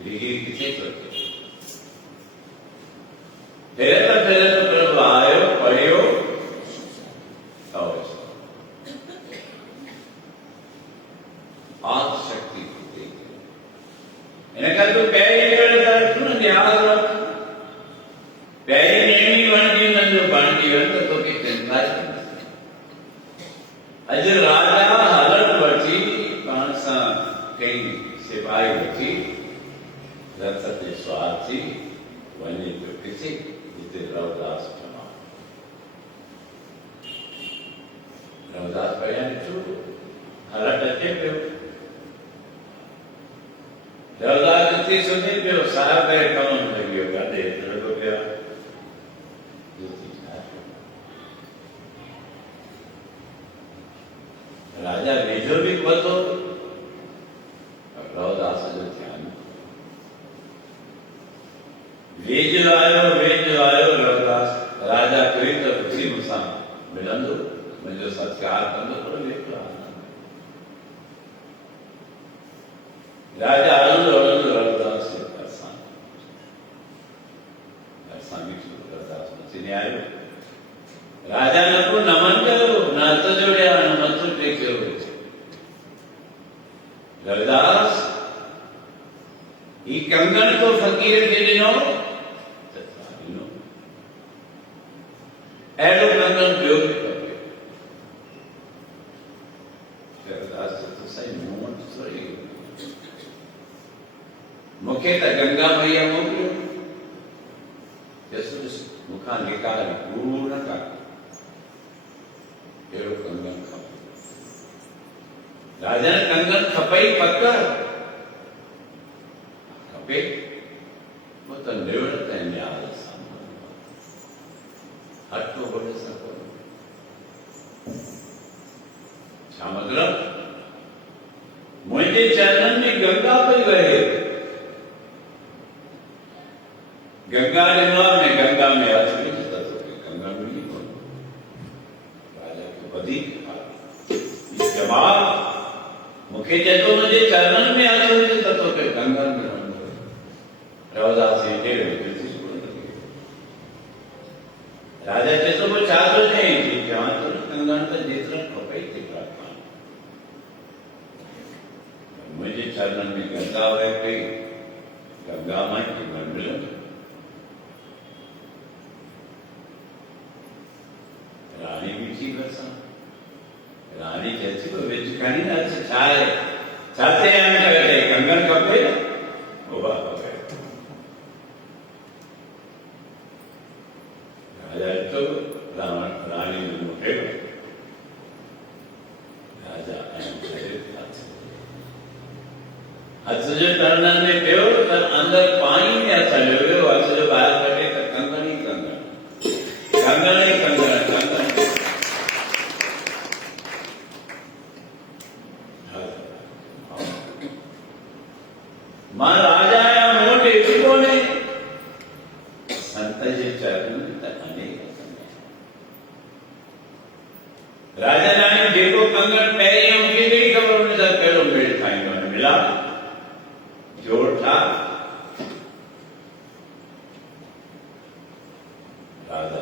किसे करते जे स्वार्थी वञे पियो किथे जिते रवदास ठमा रवदास पहिरियां ॾिठो हलट अचे पियो रवदास हिते सुञे पियो साहिब करे कम में लॻी वियो काॾे लॻो पियो राजा वेझो बि पतो रवदास जो ध्यान वेझो आयो रवदास राजा कोई त खुशी मूंसां मिलंदो मुंहिंजो सत्कार कंदो पर वेठो राजा हलंदो रवदास जे भरिसां बीठो रवदास अची आयो राजा न को नमन कयो न हथ जोड़िया न मथो टेकियो रविदास ही कंगन तो फकीर खे ॾिनो अहिड़ो कंगन ॿियो बि खपे रविदास तो साईं मूं वटि थोरी मूंखे त गंगा मैया मोकिलियो चयसि मूंखां निकाल पूरो न कर अहिड़ो कंगन खपे राजा कंगन खपई पक खपे वो तो निवृत्त है न्याय हट तो बोले सको छा मतलब मुझे चरणन में गंगा पई वहे गंगा ॾिनो में गंगा में हथ विझ त तोखे गंगा मिली कोन राजा खे वधीक जवाब मूंखे चए थो मुंहिंजे चरणनि में हथ विझ त तोखे गंगा मिलंदो रवदास हेठे राजा चए थो पोइ छा थो चई चवां थो कंगन त जेतिरा खपई तेतिरा कान मुंहिंजे चरणनि में गंगा वहे पई गंगा मां कंगन मिलंदो रानी बीठी भरिसां रानी चए थी विच खणी न अच छा आहे छा ते कंगन खपे उहा खपे राजा ॾिठो रानी मूंखे राजा हथ जो टरणनि में पियो त अंदरि पाणी में हथ हलियो वियो हथ जो ॿाहिरि कढे त कंगन ई कंगन कंगन ई कंगन कंगन मां राजा आहियां मूं वटि एॾो कोन्हे संत जे चरणनि में त अनेक राजा राणी जेको कंगन पहिरीं मूंखे कहिड़ी ख़बर हुन सां कहिड़ो मेल ठाहींदो मिला जोड़ ठा राजा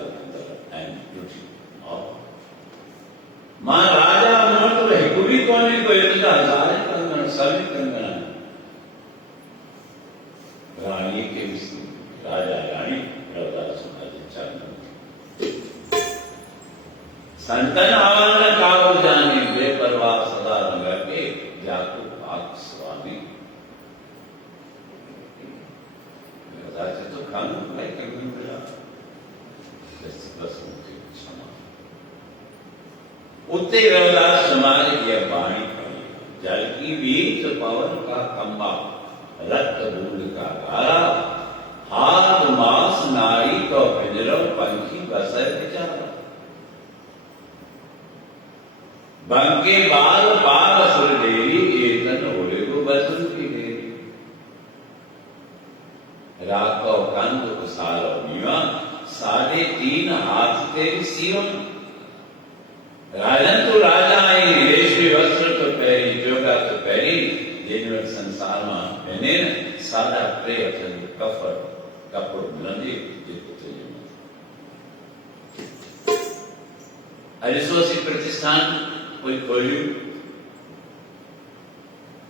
मां राजा मूं वटि हिकु बि कोन्हे कोई हज़ार कंगन सभई कंगन रानी के राजा रानी रवदास संतन आवाज काबू जाने बेपरवाह सदा रंग के जाको पाक स्वामी रवदास तो खान भाई कंगन मिला बस मुझे क्षमा उत्ते रवदास समाज की वाणी पड़ी जल की बीच पवन का खंबा रक्त बूंद का धारा हाथ मास नारी तो पिंजरो पंखी बसर बेचारा बंके बाल बाल सुर देवी एतन होले को बसुन की देवी राको कंद कुसारो मीवा 3.5 हाथ तेरी सीवन राजन तो राजा आई रेशमी वस्त्र तो पहरी जोगा तो पहरी जिन संसार में मैंने सादा प्रे अथन कफर कपड़ मिलंदी जेको चाहिए हरिसोसी प्रतिष्ठान कोई खोलियो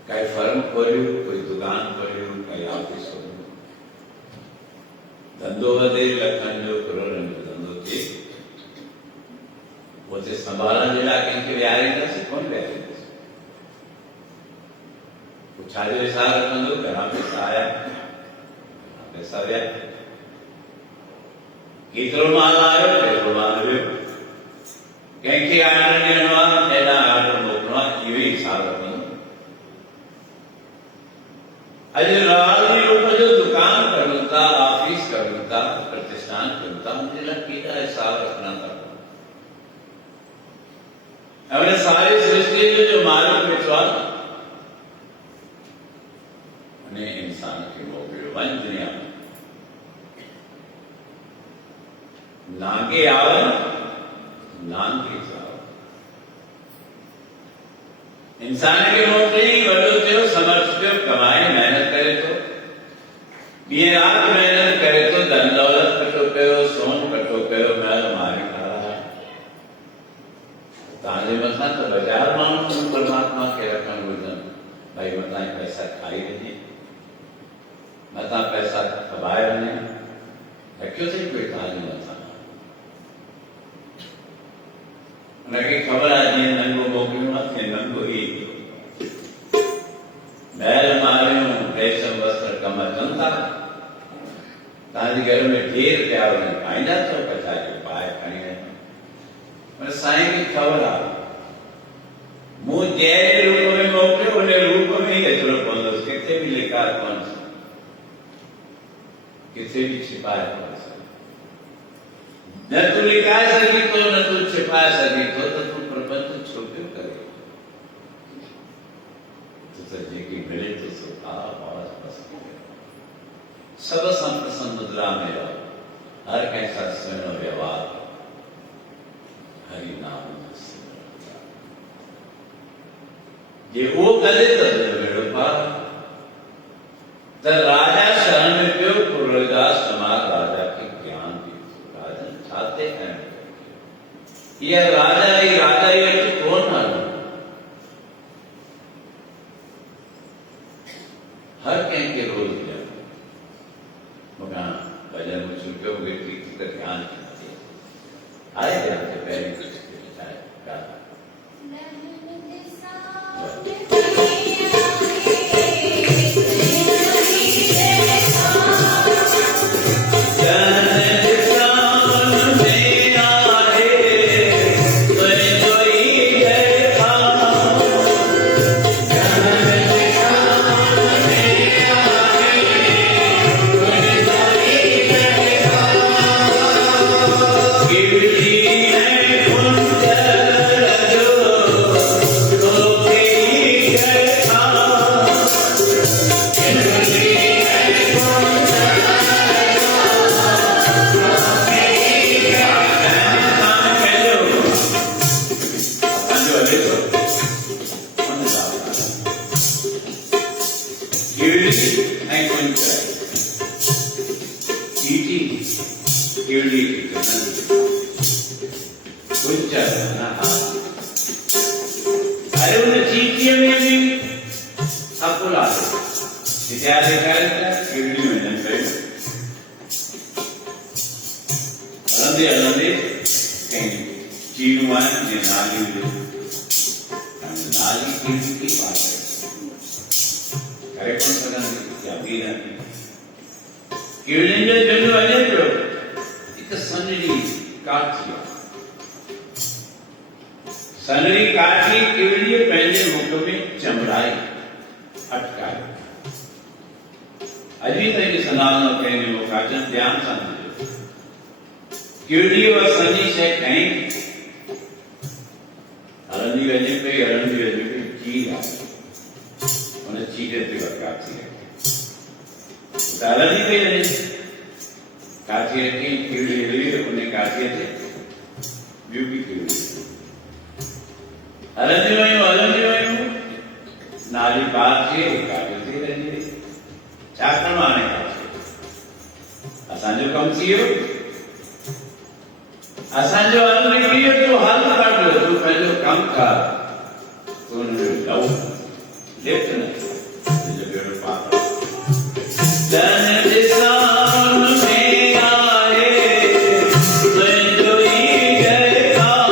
कई फर्म खोलियो कोई दुकान खोलियो कई ऑफिस खोलियो धंधो वधे लखन जो करोड़न जो धंधो थिए उते संभालण जे लाइ कंहिंखे विहारींदासीं कोन विहारींदासीं छाजो हिसाब रखंदो घणा पैसा आया पैसा व्या केतिरो माल आयो केतिरो माल वियो कंहिंखे ऑर्डर ॾियणो आहे एॾा ऑर्डर मोकिलिणो आहे इहो ई हिसाब रखंदो अॼु राजनी रूप जो दुकान करूं था ऑफिस करूं था प्रतिष्ठान करूं था मुंहिंजे लाइ केॾा हिसाब रखना था हमने सारी सृष्टि में जो मालिक वेठो आहे ने इंसान खे मोकिलियो वञ दुनिया में नांगे आवन नांगे जाओ इंसान खे मोकिली वॾो थियो समर्थ थियो कमाए महिनत करे थो ॾींहं राति महिनत करे थो धन दौलत कठो कयो सोन कठो कयो महल मारे खड़ा है तव्हांजे मथां त बाज़ार माण्हू परमात्मा खे रखणु घुरिजनि भई मथां पैसा खाई वञे मथां पैसा खबाए वञे रखियो अथई कोई तव्हांजे मथां हुनखे ख़बर आहे जीअं नंढो मोकिलियो आहे तीअं नंढो ई महल मारियूं रेशम वस्त्र कम अचनि था तव्हांजे घर में ढेर पिया वञनि पाईंदा छो पैसा जो पाए खणी वञो पर साईं खे ख़बर आहे मूं जंहिं रूप में मोकिलियो उन रूप में ई अचिणो पवंदुसि किथे बि लिकाए कोन किथे भी छिपाए न तू लिखाए सकी तो न तू छिपाए सकी तो तू प्रपंच छो क्यों करे तो सजे की मिले तो सुखा और बस सब संप्रसन्न मुद्रा में रहो हर कैसा स्वयं व्यवहार हरि नाम ये वो करे तो मेरे पास तो राजा शरण में पियो पुरदास समाज राजा के ज्ञान दी राजन चाहते हैं ये राजा ही कौन मालूम हर कहीं के रोज दिया मकान भजन में सुनते हुए ठीक का ध्यान आए ध्यान से पहले कुछ सनड़ी काठी केवली पहले मुख में चमड़ाई अटकाई अभी तक सनातन कहने वो काजन ध्यान समझो केवली व सनी से कहीं हरंदी वजह पे चीज आ उन्हें चीजें ते काठी है हरंदी पे काठी रखी केवली ले उन्हें काठी थे ब्यूटी केवली हरंदी वयूं नारी बात छे काठी रही छा करणो हाणे असांजो कमु थी वियो असांजो हल निकिरी वियो तूं हल कढ तूं पंहिंजो कमु कर तूं हुनजो लव लिफ्ट न तुंहिंजो बेड़ो पार धन ॾिसाम में आहे तुंहिंजो ई जयकार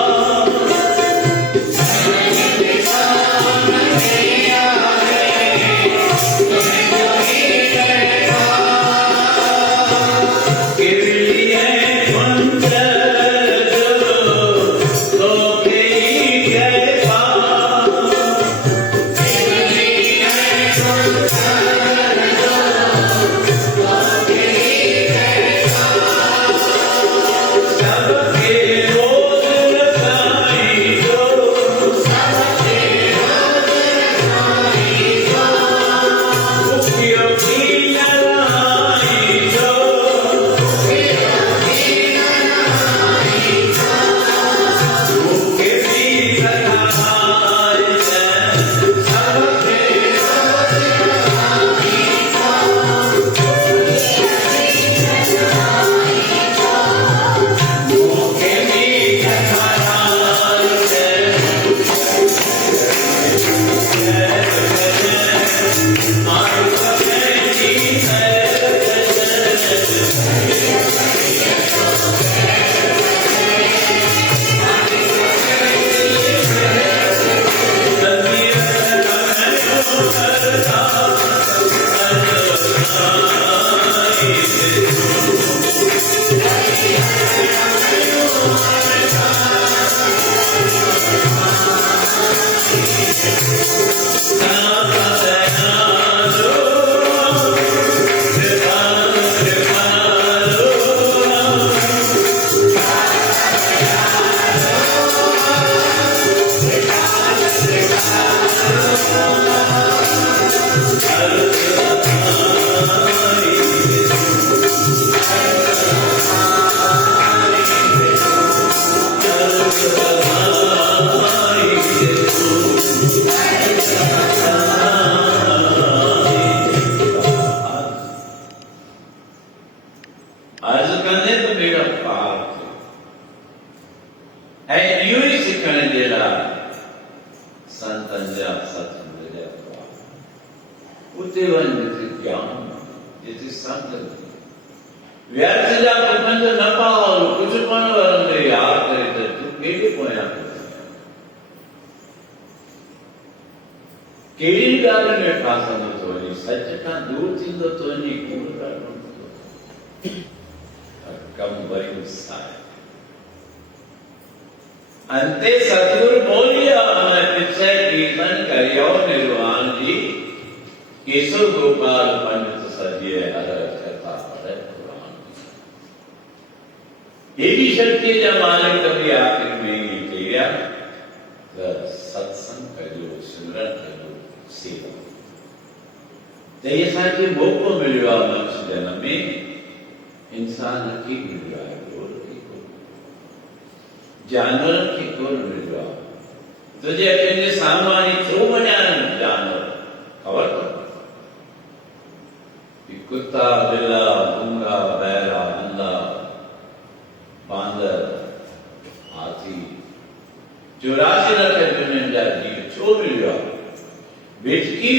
अर्ज कंदे तो बेड़ा पार थियो ऐं इहो ई सिखण जे लाइ संतनि जा सत्संग जा द्वार उते वञ जिते ज्ञान जिते संत व्यर्थ जा प्रपंच न पावल कुझु पण वरंदे यादि करे त तूं केॾे पोयां कहिड़ी ॻाल्हि में फासंदो थो वञे सच खां दूर थींदो थो वञे कूड़ ॾाढो कमु वरी गुस्सा आहे अंते सतगुरु बोलिया मैं पिछले कीर्तन करियो निर्वाण जी केशव गोपाल पंडित सजिए हर कथा पढ़े पुराण ये भी शक्ति जा मालिक कभी आखिर में ही किया सत्संग करियो सिमरन करियो सेवा ते ये साथे मौको मिलियो आहे मनुष्य जन्म में इंसान खे मिलियो आहे जानवर खे कोन मिलियो आहे तुंहिंजे पंहिंजे साम्हूं छो वञाइनि जानवर ख़बर अथव कुत्ता बिल्ला गूंगा बहरा अंधा बांदर हाथी 84 लख दुनिया जा जीव छो मिलियो आहे बिचकी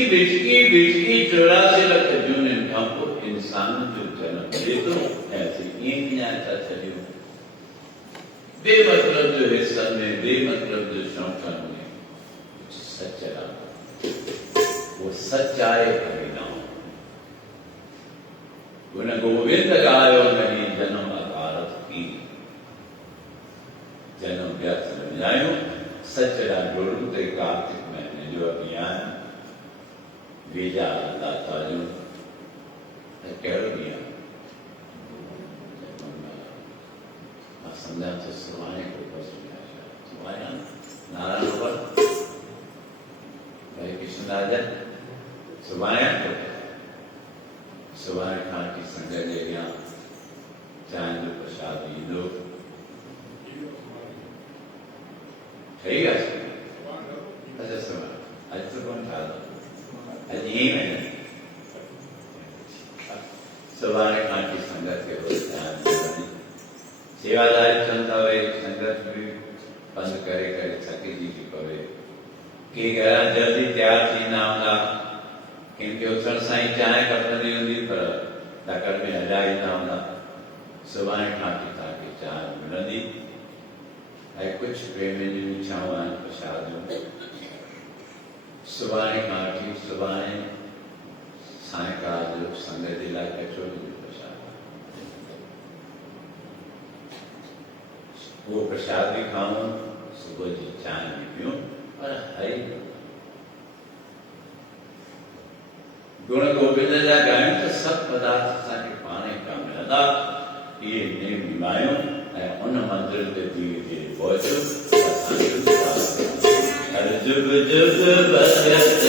84 लख दुनिया खां पोइ इंसान जो जनम थिए थो ऐं असीं ईअं कीअं था छॾियूं बेमतलब जो हिस्सा में बेमतलब जो शौक़न में कुछ सच रहा वो सच आए परिणाम गुण गोविंद गायो नहीं जन्म अकारत की जन्म व्यर्थ न जायो सच रा जोड़ू ते कार्तिक महीने जो अभियान वेजा दाता जो कहिड़ो ॾींहुं आहे समझा तो सुभाणे को सुभाणे नारायण पर भाई कृष्णराजन सुभाणे खां की संगत जे अॻियां चांहि जो प्रसाद ईंदो ठही विया अच्छा सुभाणे अॼु तो कोन ठाहियो अॼु ईअं ई महीने सुभाणे खां की संगत खे सेवादारी चवंदा हुए संगत में बंद करे करे थकिजी थी पवे के घर जल्दी तैयार थींदा हूंदा कंहिंखे उथण सां ई चांहि खपंदी हूंदी पर ॾकड़ में हलाईंदा हूंदा सुभाणे खां की तव्हांखे चांहि मिलंदी ऐं कुझु प्रेम जूं इच्छाऊं आहिनि प्रसाद जूं सुभाणे खां वठी सुभाणे सायंकाल जो संगत जे लाइ कचोरी जो प्रसाद वो प्रसाद भी खाऊं सुबह जी चाय भी पीऊं पर हरी गुण गोविंद जा गायूं तो सब पदार्थ असांखे पाणे खां मिलंदा इहे नेम निभायूं ऐं उन मंदिर ते धीरे धीरे पहुचूं हर जुग जुग भगत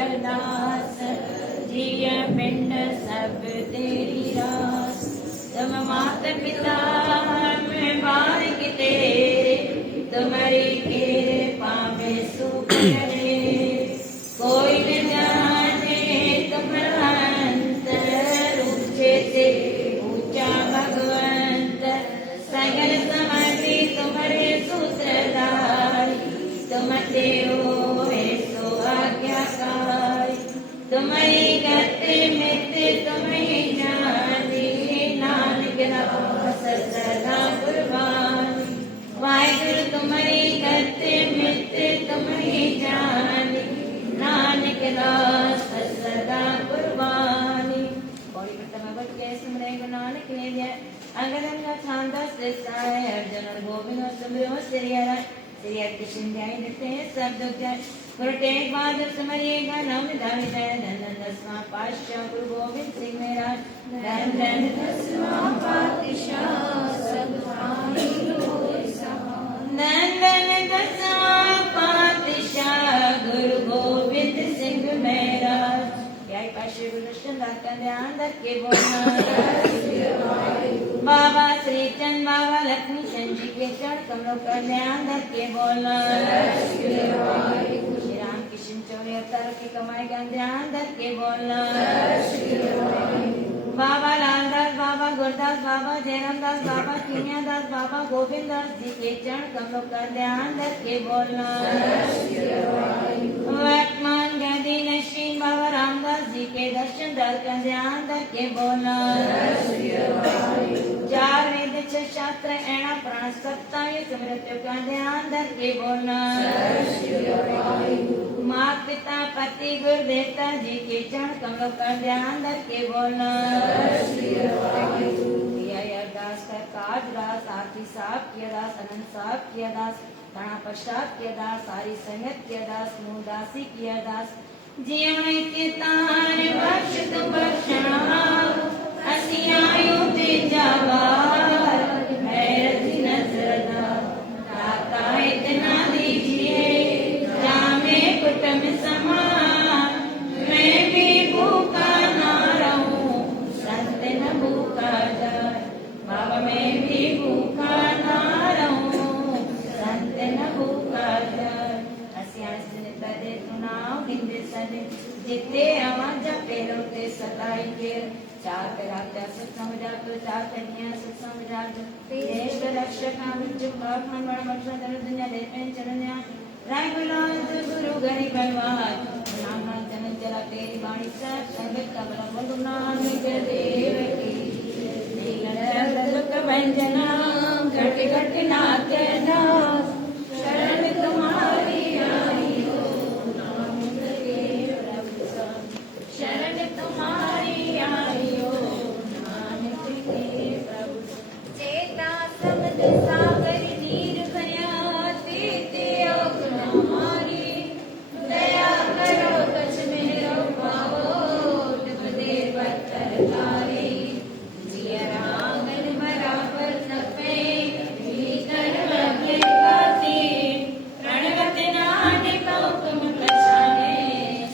अरदास जिय पिंड सब तेरी रास तुम मात पिता में बारिक तेरे तुम्हारी कृपा में सुख रहे कोई न जाने तुम्हारा अंतर ऊंचे से ऊंचा भगवंत सगल समझी तुम्हारे सूत्रधार तुम देव है सो आज्ञाकारी तुम्हारी गति मित्र तुम्हें जानी नानक दास सदा कुर्बानी वाहिगुरु तुम्हारी गति मित्र तुम्हें जानी नानक दास सदा कुर्बानी पौड़ी प्रथम भक्त के सुमरे गुरु नानक ने दिया अगरंग छांदा सिसाए अर्जुन गोविंद सुमरो श्रीहरा श्री कृष्ण जय नित्य शब्द जय गुरु टेक बहादुर सिमरिएगा नाम धामी जय धन दसवां पातशाह गुरु गोविंद सिंह महाराज धन धन दसवां पातशाह सब भाई होए सहाय धन धन दसवां पातशाह गुरु गोविंद सिंह महाराज जय पातशाह गुरु कृष्णदास का ध्यान रख के बोलना बाबा श्री चंद बाबा लक्ष्मी चंद जी के चरण कमलों का ध्यान रख के बोलना श्री राम कृष्ण चौरे अवतार की कमाई का ध्यान रख के बोलना बाबा लालदास बाबा गुरदास बाबा जयराम दास बाबा कीनिया दास बाबा गोविंद दास जी के चरण कमलों का ध्यान रख के बोलना वर्तमान गदी नशीन बाबा रामदास जी के दर्शन दर का ध्यान रख के बोलना चार वेद छह शास्त्र एना प्राण सत्ताएं स्मृतियों का ध्यान रख के बोलना माता पिता पति गुरु देवता जी के चरण कमलों का ध्यान रख के बोलना अरदास कर काज दास आरती साहब किया दास अनंत साहब किया दास तणा प्रसाद किया दास सारी संगत किया दास मुदासी किया दास जीवन के तार बख्श तुम बख्शना असी आयो ते जावार हैरत नजरदा दाता इतना दीजिए जामे कुटुंब समान मैं भी भूखा ना रहूं संत न भूखा जाए बाबा मैं भी भूखा ना रहूं संत न भूखा जाए असियां सुनता दे सुनाओ हिंदे सने जिते आवाज पेरो ते सताई के चार कराता सुख समझा तो चार कन्या सुख समझा तो देश रक्षक हम जो भगवान बड़ा बख्शा दर दुनिया दे पेन चरण्या राय गुलाल गुरु गरी बलवान नाम जन जला तेरी वाणी सा संगत कबल बोल नाम के देव की नीलर दुख भंजना घट घट नाते ना शरण तुम्हारी आई हो नाम के प्रभु शरण तुम्हारी आई हो नानक के प्रभु चेता समद सागर नीर भरिया तीते अवगुणारी दया करो कछ मेरो पावो डुब दे बत्तर तारी जिया रांगन बराबर नपे भीतर लगे काती प्रणवत नानक हुक्म पछाने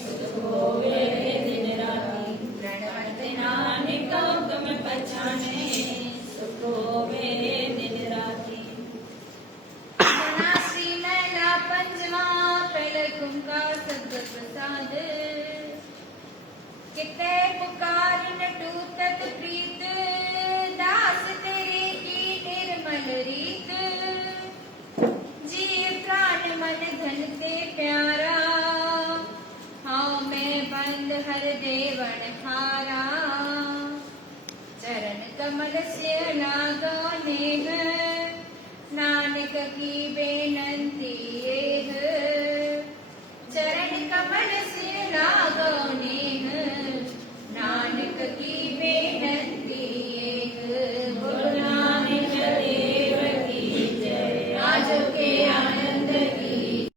सुख होवे दिन राती प्रणवत नानक हुक्म पछाने सुख होवे दिन राती सनासी मैला पंजवा पहले कुंका सद प्रसाद किते पुकार न टूटत प्रीत दास तेरे की निर्मल रीत जी प्राण मन धन के प्यारा हाँ मैं बंद हर देवन हारा चरण कमल से ला